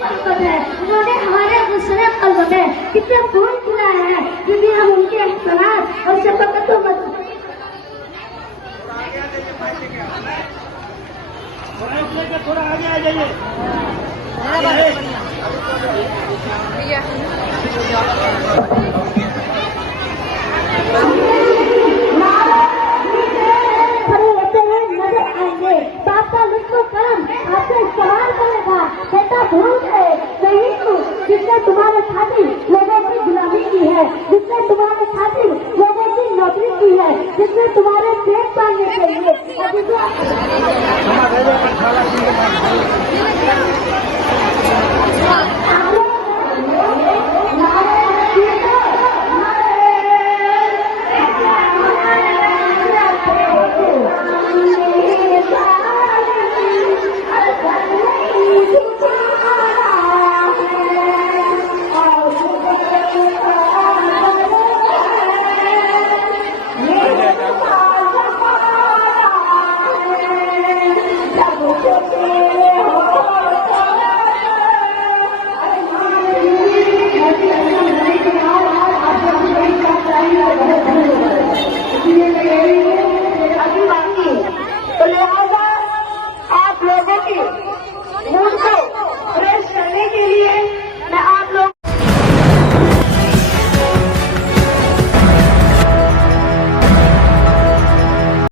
बरकत है। उन्होंने हमारे गुस्से कल्ब में कितने फूल खिलाए हैं, क्योंकि हम उनके एहसास और शफकतों में थोड़ा आगे आ जाइए। खड़े होते हैं नजर आएंगे। बाप का लुत्फ